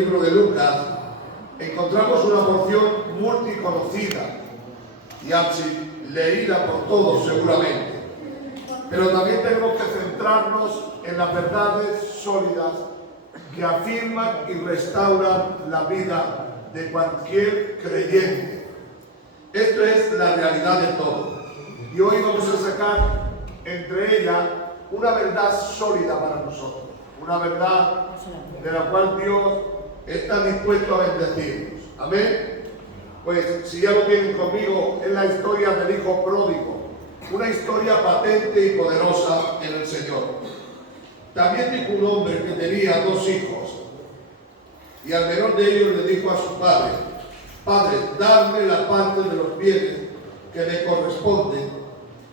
libro de Lucas encontramos una porción multiconocida y así leída por todos seguramente, pero también tenemos que centrarnos en las verdades sólidas que afirman y restauran la vida de cualquier creyente. Esto es la realidad de todo, y hoy vamos a sacar entre ellas una verdad sólida para nosotros, una verdad de la cual Dios está dispuesto a bendecirnos. Amén. Pues si ya lo tienen conmigo, es la historia del hijo pródigo, una historia patente y poderosa en el Señor. También dijo un hombre que tenía 2 hijos, y al menor de ellos le dijo a su padre: Padre, dame la parte de los bienes que me corresponden,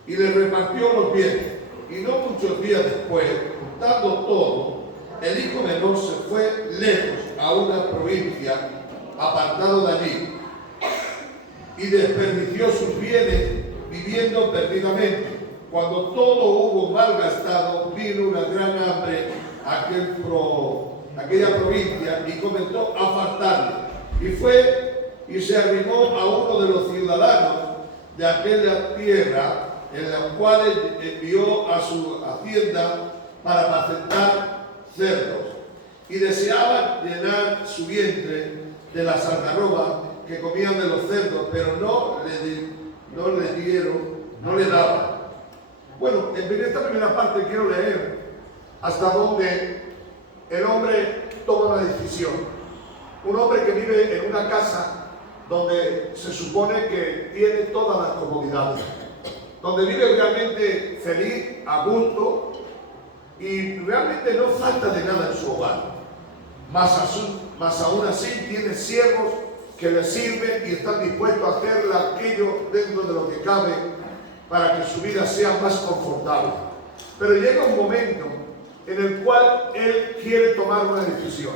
y le repartió los bienes. Y no muchos días después, juntando todo, el hijo menor se fue lejos a una provincia, apartado de allí, y desperdició sus bienes viviendo perdidamente. Cuando todo hubo malgastado, vino una gran hambre a aquella provincia y comenzó a faltarle. Y fue y se arrimó a uno de los ciudadanos de aquella tierra, en la cual envió a su hacienda para apacentar cerdos, y deseaba llenar su vientre de las algarrobas que comían de los cerdos, pero no le daban. Bueno, en esta primera parte quiero leer hasta donde el hombre toma una decisión. Un hombre que vive en una casa donde se supone que tiene todas las comodidades, donde vive realmente feliz, a gusto, y realmente no falta de nada en su hogar. Más aún así tiene siervos que le sirven y están dispuestos a hacerle aquello dentro de lo que cabe para que su vida sea más confortable. Pero llega un momento en el cual él quiere tomar una decisión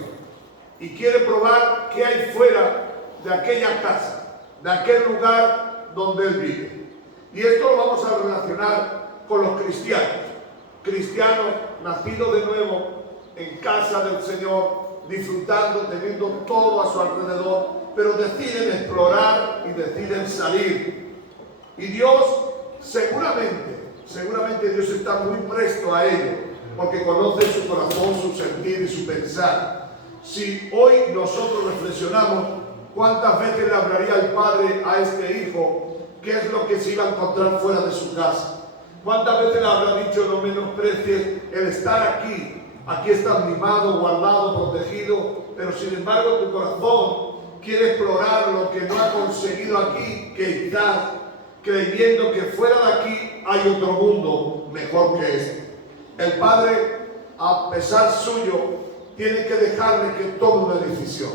y quiere probar qué hay fuera de aquella casa, de aquel lugar donde él vive. Y esto lo vamos a relacionar con los cristianos nacidos de nuevo en casa del Señor, disfrutando, teniendo todo a su alrededor, pero deciden explorar y deciden salir. Y Dios seguramente Dios está muy presto a ello, porque conoce su corazón, su sentir y su pensar. Si hoy nosotros reflexionamos cuántas veces le hablaría el padre a este hijo qué es lo que se iba a encontrar fuera de su casa, cuántas veces le habrá dicho: no menosprecies el estar aquí estás mimado, guardado, protegido, pero sin embargo tu corazón quiere explorar lo que no ha conseguido aquí, que quizás creyendo que fuera de aquí hay otro mundo mejor que este. El padre, a pesar suyo, tiene que dejarle que tome una decisión.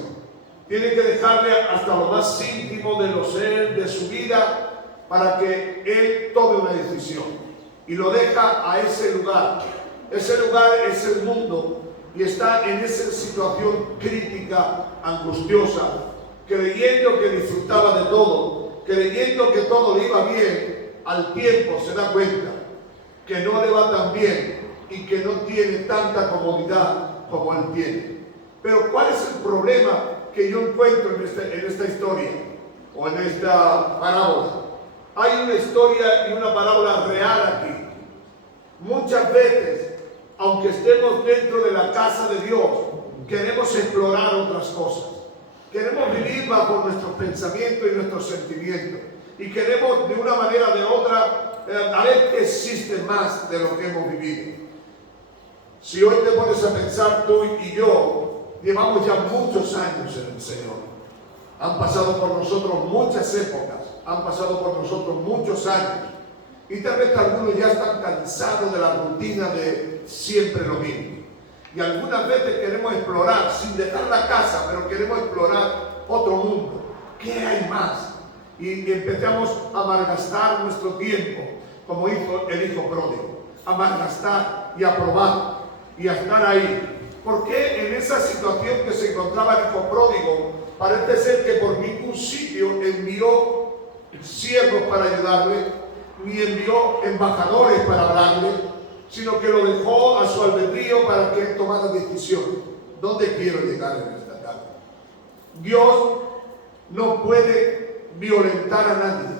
Tiene que dejarle hasta lo más íntimo de lo ser, de su vida, para que él tome una decisión. Y lo deja a ese lugar. Ese lugar es el mundo, y está en esa situación crítica, angustiosa, creyendo que disfrutaba de todo, creyendo que todo le iba bien. Al tiempo se da cuenta que no le va tan bien y que no tiene tanta comodidad como él tiene. Pero ¿cuál es el problema que yo encuentro en esta historia o en esta parábola? Hay una historia y una parábola real aquí. Muchas veces, aunque estemos dentro de la casa de Dios, queremos explorar otras cosas. Queremos vivir bajo nuestros pensamientos y nuestros sentimientos. Y queremos de una manera o de otra a ver qué existe más de lo que hemos vivido. Si hoy te pones a pensar, tú y yo llevamos ya muchos años en el Señor. Han pasado por nosotros muchas épocas, han pasado por nosotros muchos años. Y tal vez algunos ya están cansados de la rutina de siempre lo mismo. Y algunas veces queremos explorar, sin dejar la casa, pero queremos explorar otro mundo. ¿Qué hay más? Y empezamos a malgastar nuestro tiempo, como hizo el hijo pródigo. A malgastar y a probar y a estar ahí. Porque en esa situación que se encontraba el hijo pródigo, parece ser que por ningún sitio envió siervos para ayudarle, ni envió embajadores para hablarle, sino que lo dejó a su albedrío para que él tomara decisión. ¿Dónde quiero llegar en esta tarde? Dios no puede violentar a nadie.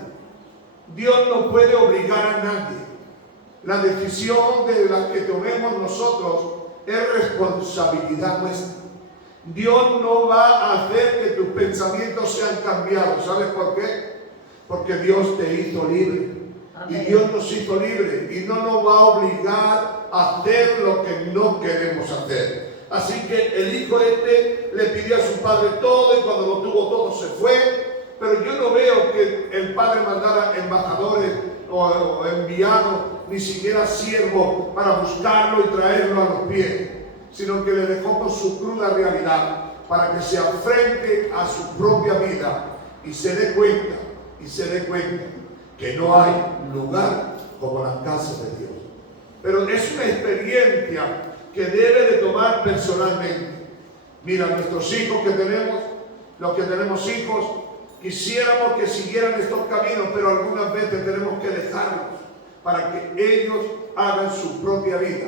Dios no puede obligar a nadie. La decisión de la que tomemos nosotros es responsabilidad nuestra. Dios no va a hacer que tus pensamientos sean cambiados. ¿Sabes por qué? Porque Dios te hizo libre. Y Dios nos hizo libre y no nos va a obligar a hacer lo que no queremos hacer. Así que el hijo le pidió a su padre todo y cuando lo tuvo todo se fue. Pero yo no veo que el padre mandara embajadores o enviados, ni siquiera siervos para buscarlo y traerlo a los pies, sino que le dejó con su cruda realidad para que se afrente a su propia vida y se dé cuenta que no hay lugar como la casa de Dios. Pero es una experiencia que debe de tomar personalmente. Mira, nuestros hijos que tenemos, los que tenemos hijos, quisiéramos que siguieran estos caminos, pero algunas veces tenemos que dejarlos para que ellos hagan su propia vida.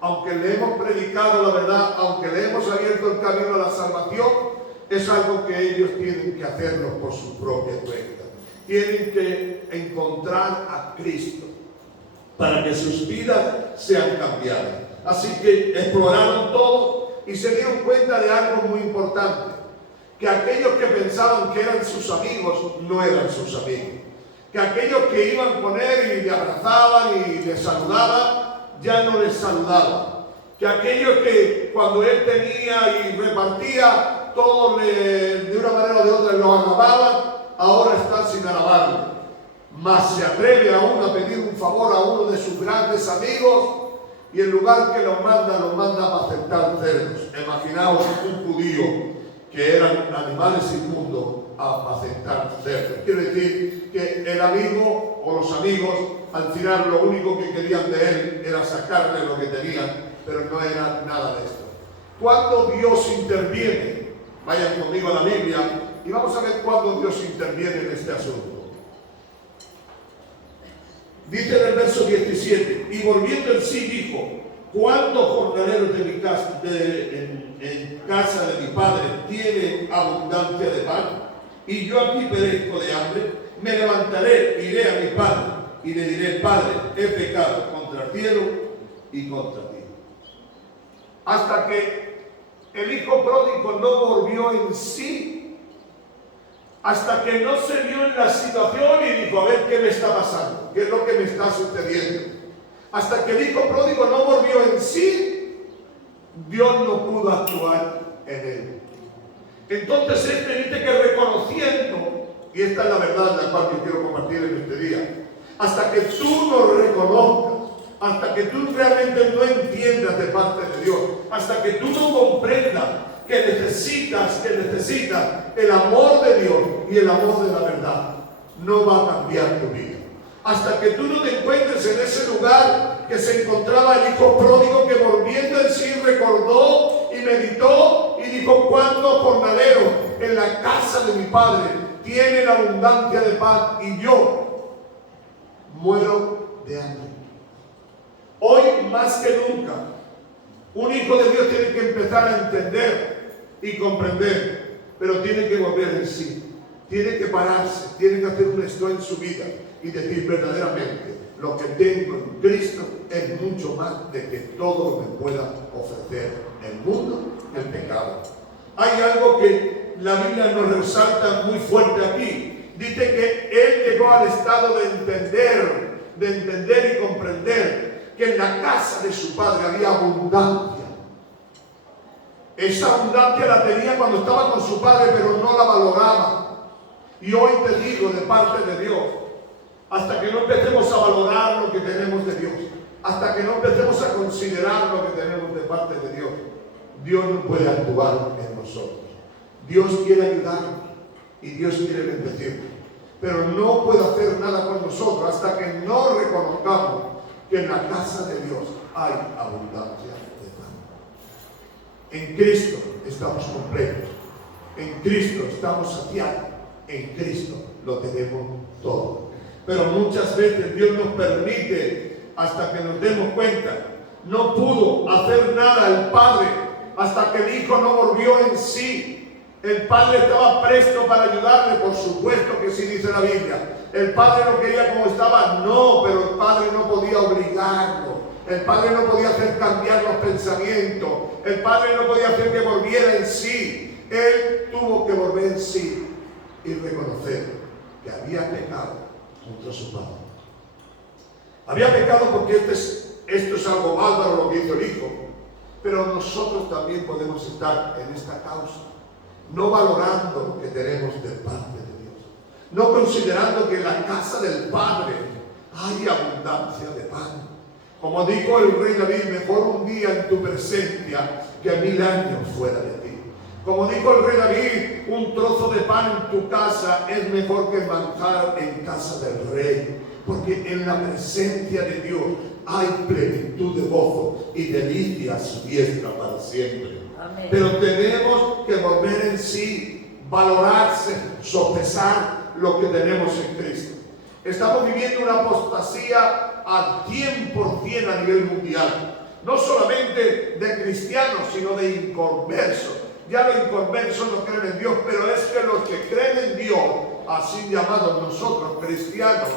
Aunque le hemos predicado la verdad, aunque le hemos abierto el camino a la salvación, es algo que ellos tienen que hacerlo por su propia cuenta. Tienen que encontrar a Cristo para que sus vidas sean cambiadas. Así que exploraron todo y se dieron cuenta de algo muy importante, que aquellos que pensaban que eran sus amigos no eran sus amigos, que aquellos que iban con él y le abrazaban y le saludaban ya no les saludaban, que aquellos que cuando él tenía y repartía todos de una manera o de otra lo alababan, ahora están sin alabarle. Mas se atreve aún a pedir un favor a uno de sus grandes amigos y en lugar que lo manda a aceptar cerdos. Imaginaos un judío que eran animales inmundos a aceptar cerdos. Quiere decir que el amigo o los amigos al final lo único que querían de él era sacarle lo que tenían, pero no era nada de esto. Cuando Dios interviene, vayan conmigo a la Biblia y vamos a ver cuándo Dios interviene en este asunto. Dice en el verso 17, y volviendo en sí dijo, ¿cuántos jornaleros de mi casa, en casa de mi padre tienen abundancia de pan? Y yo aquí perezco de hambre. Me levantaré, iré a mi padre y le diré, Padre, he pecado contra el cielo y contra ti. Hasta que el hijo pródigo no volvió en sí, hasta que no se vio en la situación y dijo, a ver qué me está pasando, qué es lo que me está sucediendo. Hasta que el hijo pródigo no volvió en sí, Dios no pudo actuar en él. Entonces dice que reconociendo, y esta es la verdad la cual yo quiero compartir en este día, hasta que tú no reconozcas, hasta que tú realmente no entiendas de parte de Dios, hasta que tú no comprendas que necesitas el amor de Dios y el amor de la verdad, no va a cambiar tu vida. Hasta que tú no te encuentres en ese lugar que se encontraba el hijo pródigo, que volviendo en sí recordó y meditó y dijo, ¿cuántos jornaleros en la casa de mi padre tienen abundancia de pan y yo muero de hambre? Hoy más que nunca, un hijo de Dios tiene que empezar a entender y comprender, pero tiene que volver en sí, tiene que pararse, tiene que hacer un esto en su vida y decir verdaderamente, lo que tengo en Cristo es mucho más de que todo lo que pueda ofrecer el mundo, el pecado. Hay algo que la Biblia nos resalta muy fuerte aquí. Dice que él llegó al estado de entender y comprender que en la casa de su padre había abundancia. Esa abundancia la tenía cuando estaba con su padre, pero no la valoraba. Y hoy te digo de parte de Dios, hasta que no empecemos a valorar lo que tenemos de Dios, hasta que no empecemos a considerar lo que tenemos de parte de Dios, Dios no puede actuar en nosotros. Dios quiere ayudarnos y Dios quiere bendecirnos, pero no puede hacer nada con nosotros hasta que no reconozcamos que en la casa de Dios hay abundancia de pan. En Cristo estamos completos, en Cristo estamos saciados, en Cristo lo tenemos todo. Pero muchas veces Dios nos permite hasta que nos demos cuenta. No pudo hacer nada el Padre hasta que el Hijo no volvió en sí. El padre estaba presto para ayudarle, por supuesto que sí, dice la Biblia. El padre no quería como estaba, no, pero el padre no podía obligarlo. El padre no podía hacer cambiar los pensamientos. El padre no podía hacer que volviera en sí. Él tuvo que volver en sí y reconocer que había pecado contra su padre. Había pecado porque esto es algo bárbaro lo que hizo el hijo. Pero nosotros también podemos estar en esta causa, no valorando lo que tenemos de parte de Dios, no considerando que en la casa del Padre hay abundancia de pan. Como dijo el rey David, mejor un día en tu presencia que 1000 años fuera de ti. Como dijo el rey David, un trozo de pan en tu casa es mejor que manjar en casa del rey, porque en la presencia de Dios hay plenitud de gozo y delicia a su diestra para siempre. Amén. Pero tenemos que volver en sí, valorarse, sopesar lo que tenemos en Cristo. Estamos viviendo una apostasía al 100% a nivel mundial. No solamente de cristianos, sino de inconversos. Ya los inconversos no creen en Dios, pero es que los que creen en Dios, así llamados nosotros cristianos,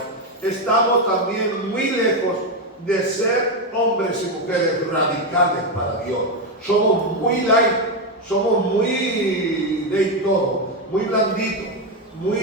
estamos también muy lejos de ser hombres y mujeres radicales para Dios. Somos muy light, somos muy de todo, muy blanditos, muy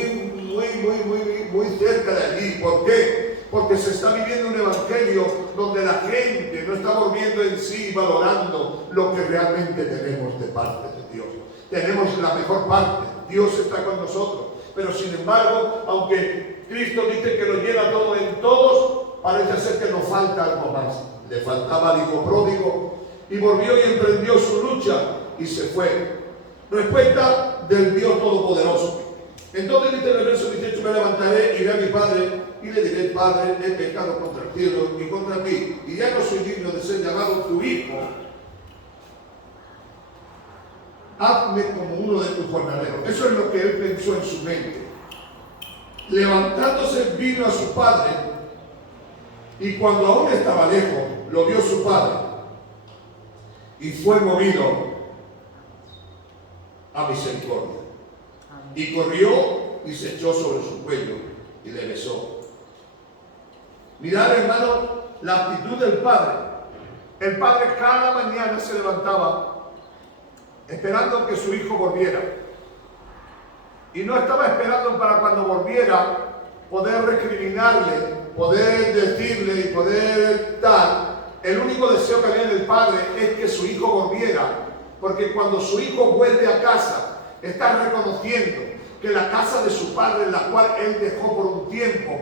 cerca de allí. ¿Por qué? Porque se está viviendo un evangelio donde la gente no está volviendo en sí y valorando lo que realmente tenemos de parte de Dios. Tenemos la mejor parte, Dios está con nosotros, pero sin embargo, aunque Cristo dice que lo llena todo en todos, parece ser que nos falta algo más. Le faltaba al hijo pródigo y volvió y emprendió su lucha y se fue. Respuesta del Dios Todopoderoso. Entonces dice en el verso 18, me levantaré, iré a mi padre y le diré, Padre, he pecado contra el cielo y contra ti, y ya no soy digno de ser llamado tu hijo. Hazme como uno de tus jornaleros. Eso es lo que él pensó en su mente. Levantándose vino a su padre, y cuando aún estaba lejos, lo vio su padre, y fue movido a misericordia. Y corrió y se echó sobre su cuello y le besó. Mirad, hermano, la actitud del padre. El padre cada mañana se levantaba esperando que su hijo volviera. Y no estaba esperando para cuando volviera poder recriminarle, poder decirle y poder dar. El único deseo que había en el padre es que su hijo volviera, porque cuando su hijo vuelve a casa, está reconociendo que la casa de su padre, la cual él dejó por un tiempo,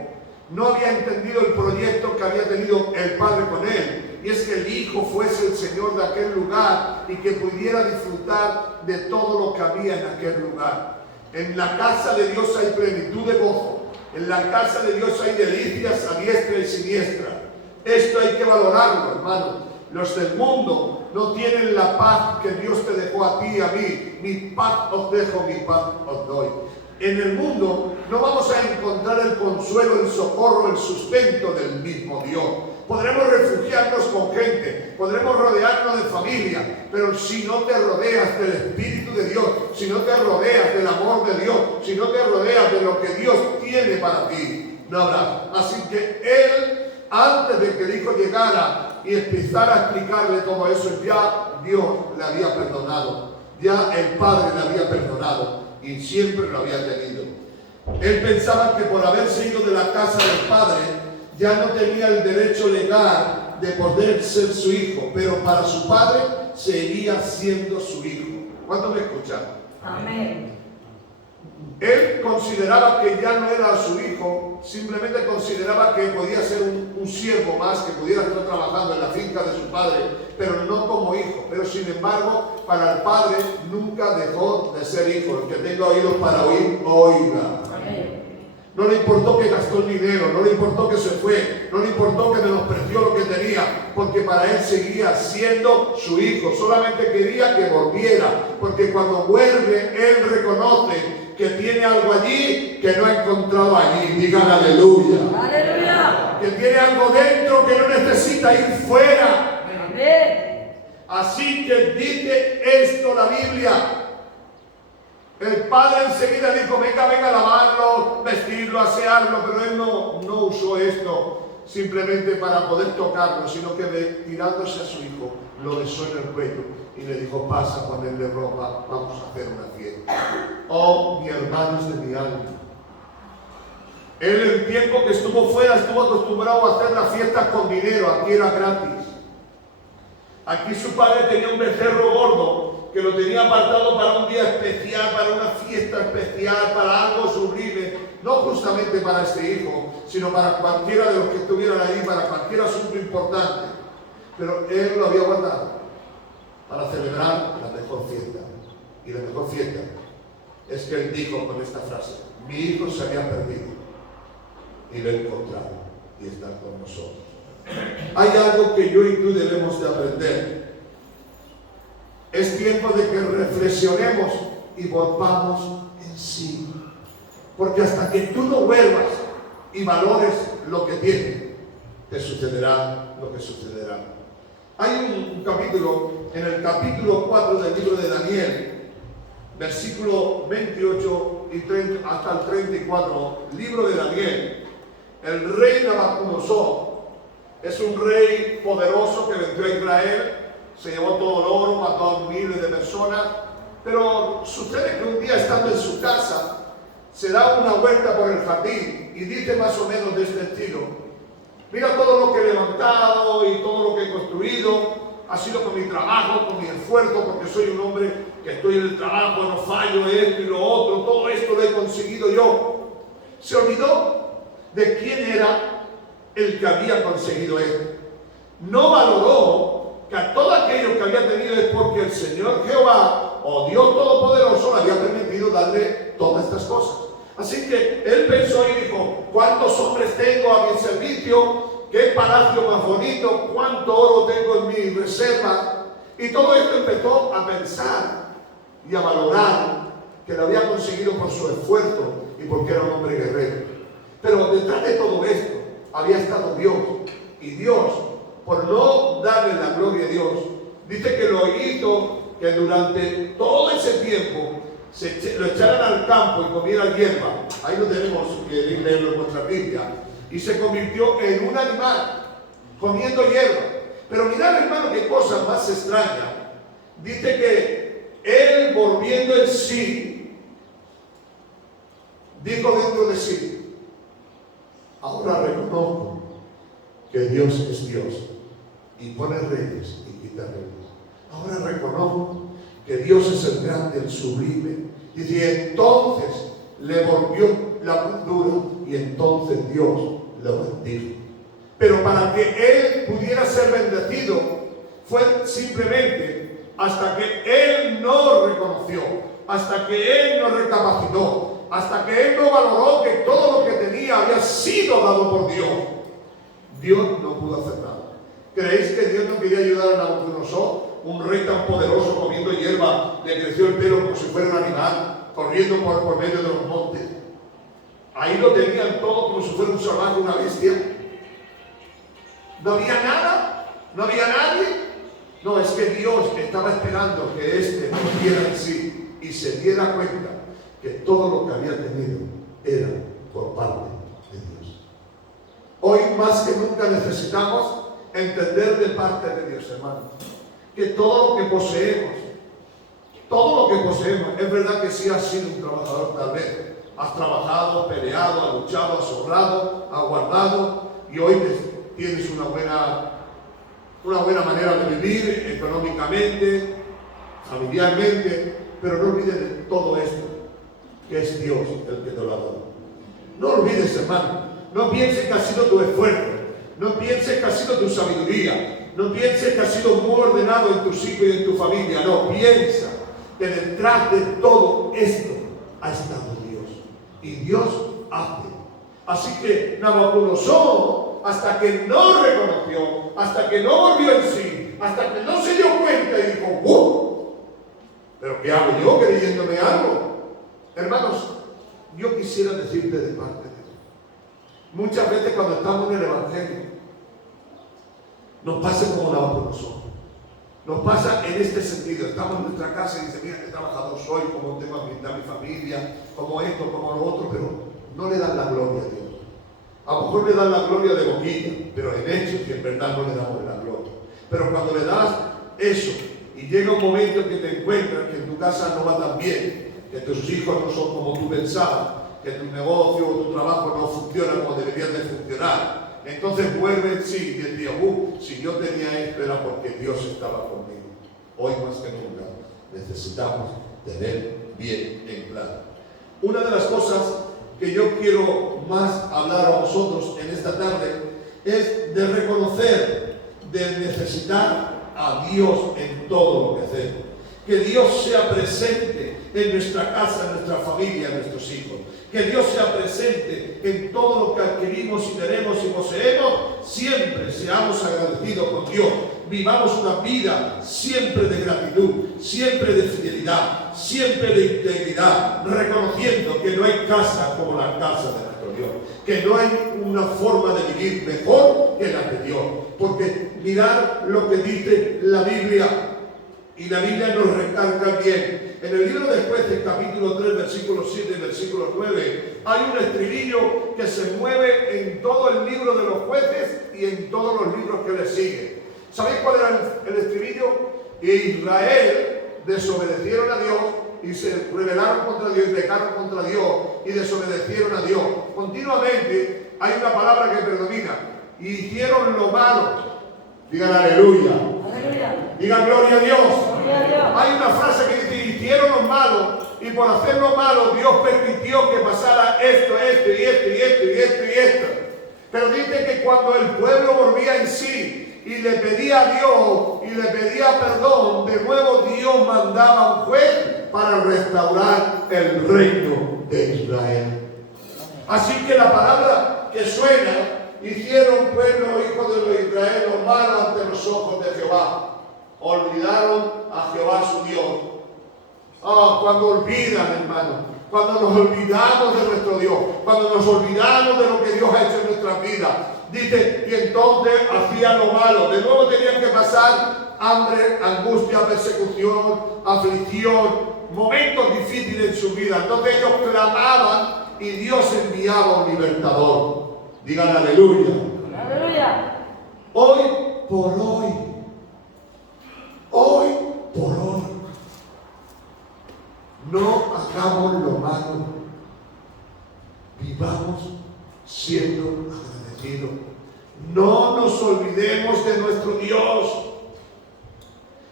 no había entendido el proyecto que había tenido el padre con él, y es que el hijo fuese el señor de aquel lugar y que pudiera disfrutar de todo lo que había en aquel lugar. En la casa de Dios hay plenitud de gozo. En la casa de Dios hay delicias a diestra y siniestra. Esto hay que valorarlo, hermano. Los del mundo no tienen la paz que Dios te dejó a ti y a mí. Mi paz os dejo, mi paz os doy. En el mundo no vamos a encontrar el consuelo, el socorro, el sustento del mismo Dios. Podremos refugiarnos con gente, podremos rodearnos de familia, pero si no te rodeas del Espíritu de Dios, si no te rodeas del amor de Dios, si no te rodeas de lo que Dios tiene para ti, no habrá. Así que él, antes de que el hijo llegara y empezara a explicarle todo eso, ya Dios le había perdonado, ya el Padre le había perdonado y siempre lo había tenido. Él pensaba que por haberse ido de la casa del Padre, ya no tenía el derecho legal de poder ser su hijo, pero para su padre seguía siendo su hijo. ¿Cuántos me escuchan? Amén. Él consideraba que ya no era su hijo, simplemente consideraba que podía ser un siervo más, que pudiera estar trabajando en la finca de su padre, pero no como hijo. Pero sin embargo, para el padre nunca dejó de ser hijo. El que tenga oídos para oír, oiga. Amén. No le importó que gastó el dinero, no le importó que se fue, no le importó que menospreció lo que tenía, porque para él seguía siendo su hijo. Solamente quería que volviera, porque cuando vuelve, él reconoce que tiene algo allí que no ha encontrado allí. Digan aleluya. Aleluya. Que tiene algo dentro que no necesita ir fuera. Amén. Así que dice esto la Biblia. El padre enseguida dijo, venga, venga, lavarlo, vestirlo, asearlo, pero él no usó esto simplemente para poder tocarlo, sino que tirándose a su hijo, lo besó en el cuello y le dijo, pasa, ponerle ropa, vamos a hacer una fiesta. Oh, mis hermanos de mi alma. Él, el tiempo que estuvo fuera, estuvo acostumbrado a hacer las fiestas con dinero, aquí era gratis. Aquí su padre tenía un becerro gordo que lo tenía apartado para un día especial, para una fiesta especial, para algo sublime, no justamente para este hijo, sino para cualquiera de los que estuvieran ahí, para cualquier asunto importante. Pero él lo había guardado para celebrar la mejor fiesta. Y la mejor fiesta es que él dijo con esta frase, mi hijo se había perdido y lo he encontrado y está con nosotros. Hay algo que yo y tú debemos de aprender. Es tiempo de que reflexionemos y volvamos en sí. Porque hasta que tú no vuelvas y valores lo que tienes, te sucederá lo que sucederá. Hay un capítulo, en el capítulo 4 del libro de Daniel, versículo 28 y 30, hasta el 34, libro de Daniel. El rey Nabucodonosor es un rey poderoso que venció a Israel, se llevó todo el oro, mató a miles de personas, pero sucede que un día estando en su casa, se da una vuelta por el jardín y dice más o menos de este estilo, mira todo lo que he levantado y todo lo que he construido, ha sido con mi trabajo, con mi esfuerzo, porque soy un hombre que estoy en el trabajo, no fallo, esto y lo otro, todo esto lo he conseguido yo. Se olvidó de quién era el que había conseguido esto. No valoró que a todo aquello que había tenido es porque el Señor Jehová, o Dios Todopoderoso, le había permitido darle todas estas cosas. Así que él pensó y dijo, ¿cuántos hombres tengo a mi servicio? ¿Qué palacio más bonito? ¿Cuánto oro tengo en mi reserva? Y todo esto empezó a pensar y a valorar que lo había conseguido por su esfuerzo y porque era un hombre guerrero. Pero detrás de todo esto había estado Dios. Y Dios, por no darle la gloria a Dios, dice que lo hizo que durante todo ese tiempo lo echaran al campo y comiera hierba. Ahí lo tenemos, que leerlo en nuestra Biblia. Y se convirtió en un animal, comiendo hierba. Pero mirad, hermano, qué cosa más extraña. Dice que él, volviendo en sí, dijo dentro de sí, ahora reconozco que Dios es Dios y pone reyes y quita reyes. Ahora reconozco que Dios es el grande, el sublime. Y entonces le volvió la dura y entonces Dios lo bendijo. Pero para que él pudiera ser bendecido fue simplemente hasta que él no reconoció, hasta que él no recapacitó, hasta que él no valoró que todo lo que tenía había sido dado por Dios. Dios no pudo hacer nada. ¿Creéis que Dios no quería ayudar a Nabucodonosor? Un rey tan poderoso comiendo hierba, le creció el pelo como si fuera un animal, corriendo por medio de los montes. Ahí lo tenían todo como si fuera un salvaje, una bestia. No había nada, no había nadie. No, es que Dios estaba esperando que éste volviera en sí y se diera cuenta que todo lo que había tenido era por parte de Dios. Hoy más que nunca necesitamos entender de parte de Dios, hermanos, que todo lo que poseemos, es verdad que sí has sido un trabajador tal vez. Has trabajado, peleado, has luchado, has sobrado, has guardado y hoy tienes una buena manera de vivir económicamente, familiarmente, pero no olvides de todo esto, que es Dios el que te lo ha dado. No olvides, hermano, no pienses que ha sido tu esfuerzo, no pienses que ha sido tu sabiduría, no pienses que ha sido muy ordenado en tus hijos y en tu familia, no, piensa que detrás de todo esto ha estado Dios. Y Dios hace. Así que Nabucodonosor, hasta que no reconoció, hasta que no volvió en sí, hasta que no se dio cuenta y dijo, ¿pero qué hago yo creyéndome algo? Hermanos, yo quisiera decirte de parte de Dios. Muchas veces cuando estamos en el Evangelio, nos pasa como Nabucodonosor. Nos pasa en este sentido. Estamos en nuestra casa y dice, mira qué trabajador soy, como tengo a mi familia. familia, como esto, como lo otro, pero no le dan la gloria a Dios. A lo mejor le dan la gloria de boquilla, pero en hechos y en verdad no le damos la gloria. Pero cuando le das eso y llega un momento que te encuentras que en tu casa no va tan bien, que tus hijos no son como tú pensabas, que tu negocio o tu trabajo no funciona como deberían de funcionar, entonces vuelve en sí y decía, si yo tenía esto era porque Dios estaba conmigo. Hoy más que nunca necesitamos tener bien en claro. Una de las cosas que yo quiero más hablar a vosotros en esta tarde es de reconocer, de necesitar a Dios en todo lo que hacemos. Que Dios sea presente en nuestra casa, en nuestra familia, en nuestros hijos. Que Dios sea presente en todo lo que adquirimos y tenemos y poseemos. Siempre seamos agradecidos con Dios. Vivamos una vida siempre de gratitud, siempre de fidelidad, siempre de integridad, reconociendo que no hay casa como la casa de nuestro Dios, que no hay una forma de vivir mejor que la de Dios. Porque mirad lo que dice la Biblia, y la Biblia nos recalca bien. En el libro de Jueces, capítulo 3, versículo 7 y versículo 9, hay un estribillo que se mueve en todo el libro de los jueces y en todos los libros que le siguen. ¿Sabéis cuál era el estribillo? Israel desobedecieron a Dios y se rebelaron contra Dios y pecaron contra Dios y desobedecieron a Dios. Continuamente hay una palabra que predomina: y hicieron lo malo. Digan aleluya. Aleluya. Digan gloria a Dios. Gloria a Dios. Hay una frase que dice: hicieron lo malo, y por hacer lo malo Dios permitió que pasara esto, esto y esto y esto y esto y esto. Pero dice que cuando el pueblo volvía en sí y le pedía a Dios y le pedía perdón, de nuevo Dios mandaba un juez para restaurar el reino de Israel. Así que la palabra que suena: hicieron pues los hijos de los Israel lo malo ante los ojos de Jehová. Olvidaron a Jehová su Dios. Cuando olvidan, hermano, cuando nos olvidamos de nuestro Dios, cuando nos olvidamos de lo que Dios ha hecho en nuestras vidas, dice, y entonces hacían lo malo. De nuevo tenían que pasar hambre, angustia, persecución, aflicción, momentos difíciles en su vida. Entonces ellos clamaban y Dios enviaba un libertador. Digan aleluya. Aleluya. Hoy por hoy, no hagamos lo malo, vivamos siendo agradecidos. No nos olvidemos de nuestro Dios.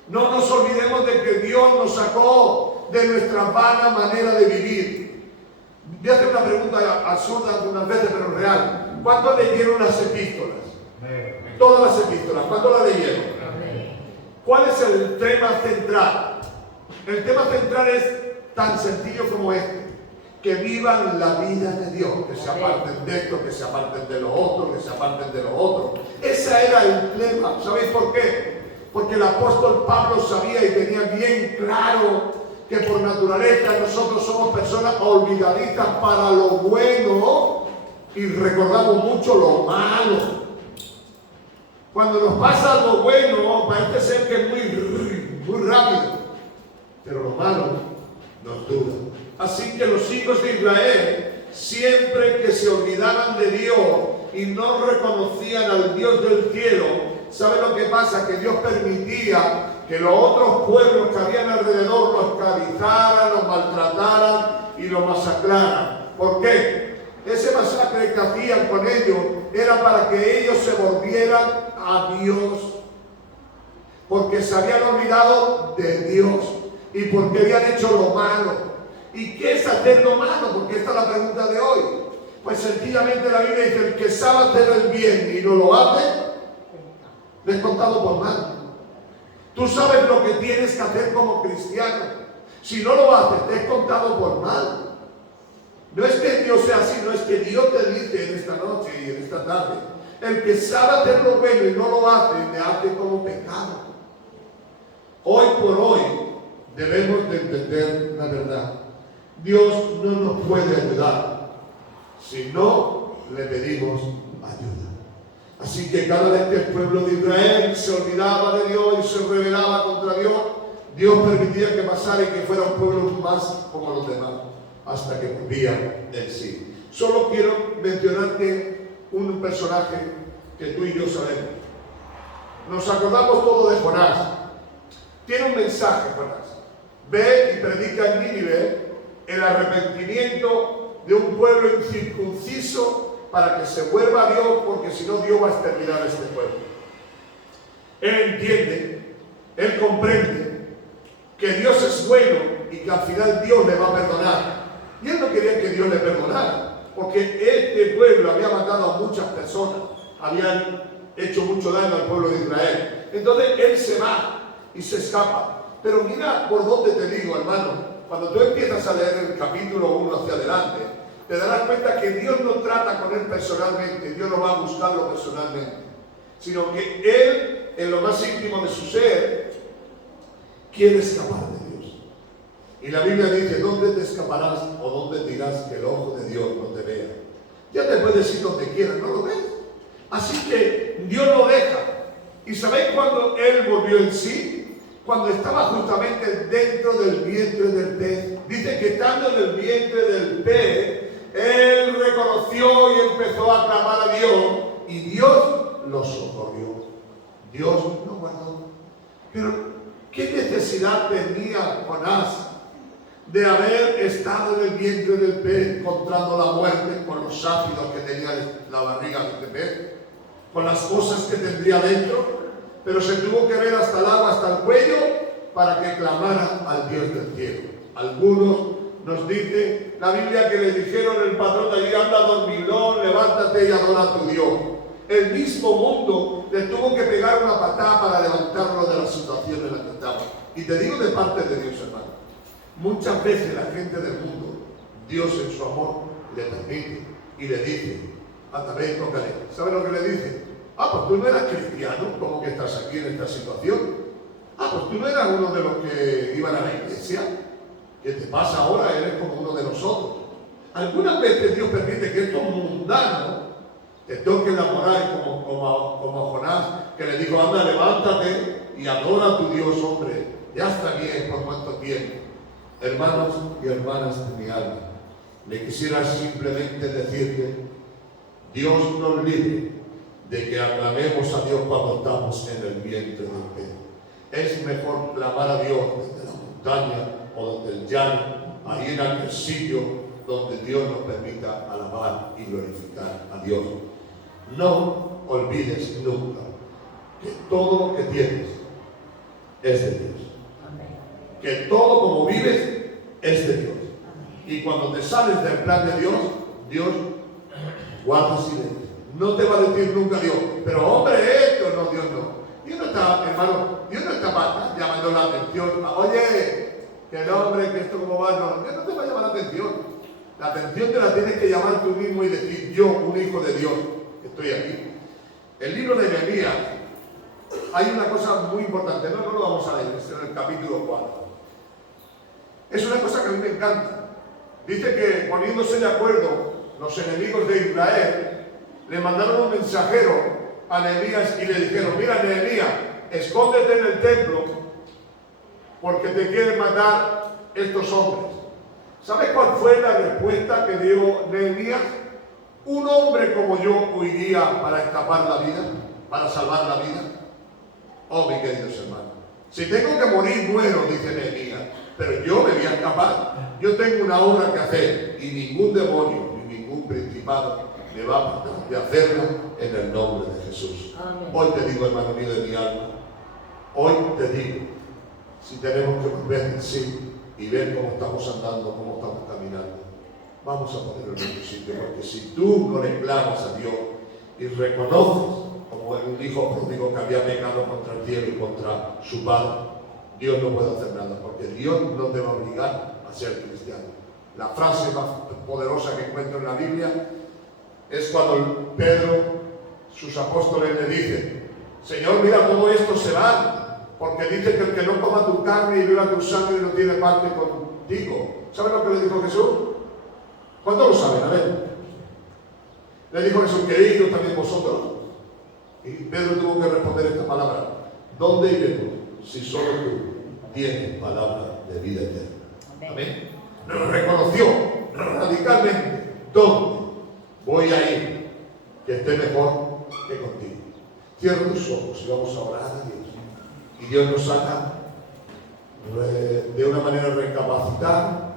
No nos olvidemos de que Dios nos sacó de nuestra vana manera de vivir. Voy a hacer una pregunta absurda algunas veces, pero real. ¿Cuántos leyeron las epístolas? Todas las epístolas. ¿Cuántos las leyeron? ¿Cuál es el tema central? El tema central es tan sencillo como este: que vivan la vida de Dios, que se aparten de esto, que se aparten de lo otro, que se aparten de lo otro. Ese era el tema. ¿Sabéis por qué? Porque el apóstol Pablo sabía y tenía bien claro que por naturaleza nosotros somos personas olvidadizas para lo bueno y recordamos mucho lo malo. Cuando nos pasa algo bueno, parece ser que es muy rápido, pero lo malo nos dura. Así que los hijos de Israel, siempre que se olvidaban de Dios y no reconocían al Dios del cielo, ¿saben lo que pasa? Que Dios permitía que los otros pueblos que habían alrededor los esclavizaran, los maltrataran y los masacraran. ¿Por qué? Ese masacre que hacían con ellos era para que ellos se volvieran a Dios, porque se habían olvidado de Dios y porque habían hecho lo malo. ¿Y qué es hacer lo malo? Porque esta es la pregunta de hoy. Pues sencillamente la Biblia dice: el que sabe hacer el bien y no lo hace, le es contado por mal. Tú sabes lo que tienes que hacer como cristiano. Si no lo haces, te es contado por mal. No es que Dios sea así, no es que Dios te dice en esta noche y en esta tarde: el que sabe hacer lo bueno y no lo hace, le hace como pecado. Hoy por hoy debemos de entender la verdad. Dios no nos puede ayudar si no le pedimos ayuda. Así que cada vez que el pueblo de Israel se olvidaba de Dios y se rebelaba contra Dios, Dios permitía que pasara y que fuera un pueblo más como los demás. hasta que volvía en sí. Solo quiero mencionarte un personaje que tú y yo sabemos. Nos acordamos todo de Jonás. Tiene un mensaje, Jonás. Ve y predica en Nínive el arrepentimiento de un pueblo incircunciso para que se vuelva a Dios, porque si no Dios va a exterminar a este pueblo. Él entiende, él comprende que Dios es bueno y que al final Dios le va a perdonar. Y él no quería que Dios le perdonara, porque este pueblo había matado a muchas personas, habían hecho mucho daño al pueblo de Israel. Entonces él se va y se escapa. Pero mira por dónde te digo, hermano, cuando tú empiezas a leer el capítulo 1 hacia adelante, te darás cuenta que Dios no trata con él personalmente, Dios no va a buscarlo personalmente, sino que él, en lo más íntimo de su ser, quiere escapar de Dios. Y la Biblia dice, ¿dónde te escaparás o dónde dirás que el ojo de Dios no te vea? Ya te puedes ir donde quieras, ¿no lo ves? Así que Dios lo deja. ¿Y sabéis cuándo él volvió en sí? Cuando estaba justamente dentro del vientre del pez. Dice que estando en el vientre del pez, él reconoció y empezó a clamar a Dios, y Dios lo socorrió. Dios lo guardó. Pero, ¿qué necesidad tenía Jonás de haber estado en el vientre del pez, encontrando la muerte con los ácidos que tenía la barriga de este pez, con las cosas que tendría dentro? Pero se tuvo que ver hasta el agua, hasta el cuello, para que clamara al Dios del cielo. Algunos nos dice la Biblia que le dijeron el patrón de allí, anda dormilón, levántate y adora a tu Dios. El mismo mundo le tuvo que pegar una patada para levantarlo de la situación en la que estaba. Y te digo de parte de Dios, hermano, muchas veces la gente del mundo, Dios en su amor le permite y le dice, anda, ven, tócale. ¿Sabe lo que le dice? Ah, pues tú no eras cristiano, ¿cómo que estás aquí en esta situación? Ah, pues tú no eras uno de los que iban a la iglesia. ¿Qué te pasa ahora? Eres como uno de nosotros. Algunas veces Dios permite que estos mundanos te toquen la moral, como a Jonás, que le dijo, anda, levántate y adora a tu Dios, hombre. Ya está bien por cuánto tiempo. Hermanos y hermanas de mi alma, le quisiera simplemente decirle, Dios nos libre de que aclamemos a Dios cuando estamos en el vientre del pez. Es mejor clamar a Dios desde la montaña o desde el llano, ahí en aquel sitio donde Dios nos permita alabar y glorificar a Dios. No olvides nunca que todo lo que tienes es de Dios. Que todo como vives es de Dios. Y cuando te sales del plan de Dios, Dios guarda silencio. No te va a decir nunca Dios, pero hombre, esto no, Dios no. Dios no está, hermano, Dios no está llamando la atención. Oye, que no, hombre, que esto como va, no. Dios no te va a llamar la atención. La atención te la tienes que llamar tú mismo y decir, yo, un hijo de Dios, estoy aquí. El libro de Nehemías, hay una cosa muy importante, no lo vamos a leer, es en el capítulo 4. Es una cosa que a mí me encanta. Dice que poniéndose de acuerdo los enemigos de Israel, le mandaron un mensajero a Nehemías y le dijeron, mira Nehemías, escóndete en el templo porque te quieren matar estos hombres. ¿Sabes cuál fue la respuesta que dio Nehemías? Un hombre como yo huiría para escapar la vida, para salvar la vida. Oh, mis queridos hermanos, si tengo que morir, muero, dice Nehemías, pero yo me voy a escapar. Yo tengo una obra que hacer y ningún demonio ni ningún principado me va a matar de hacerla en el nombre de Jesús. Amén. Hoy te digo, hermano mío de mi alma, hoy te digo, si tenemos que volver en sí y ver cómo estamos andando, cómo estamos caminando, vamos a ponerlo en nuestro sitio, porque si tú no le clamas a Dios y reconoces como un hijo pródigo que había pecado contra el cielo y contra su padre, Dios no puede hacer nada, porque Dios no te va a obligar a ser cristiano. La frase más poderosa que encuentro en la Biblia es cuando Pedro, sus apóstoles le dicen, Señor, mira, todo esto se va, porque dice que el que no coma tu carne y beba tu sangre no tiene parte contigo. ¿Saben lo que le dijo Jesús? ¿Cuántos lo saben? A ver. Le dijo Jesús, ¿queréis yo también vosotros? Y Pedro tuvo que responder esta palabra, ¿dónde iremos si solo tú tienes palabra de vida eterna? Amén. Lo reconoció. ¿dónde voy a ir que esté mejor que contigo? Cierra tus ojos y vamos a orar a Dios. Y Dios nos haga de una manera recapacitar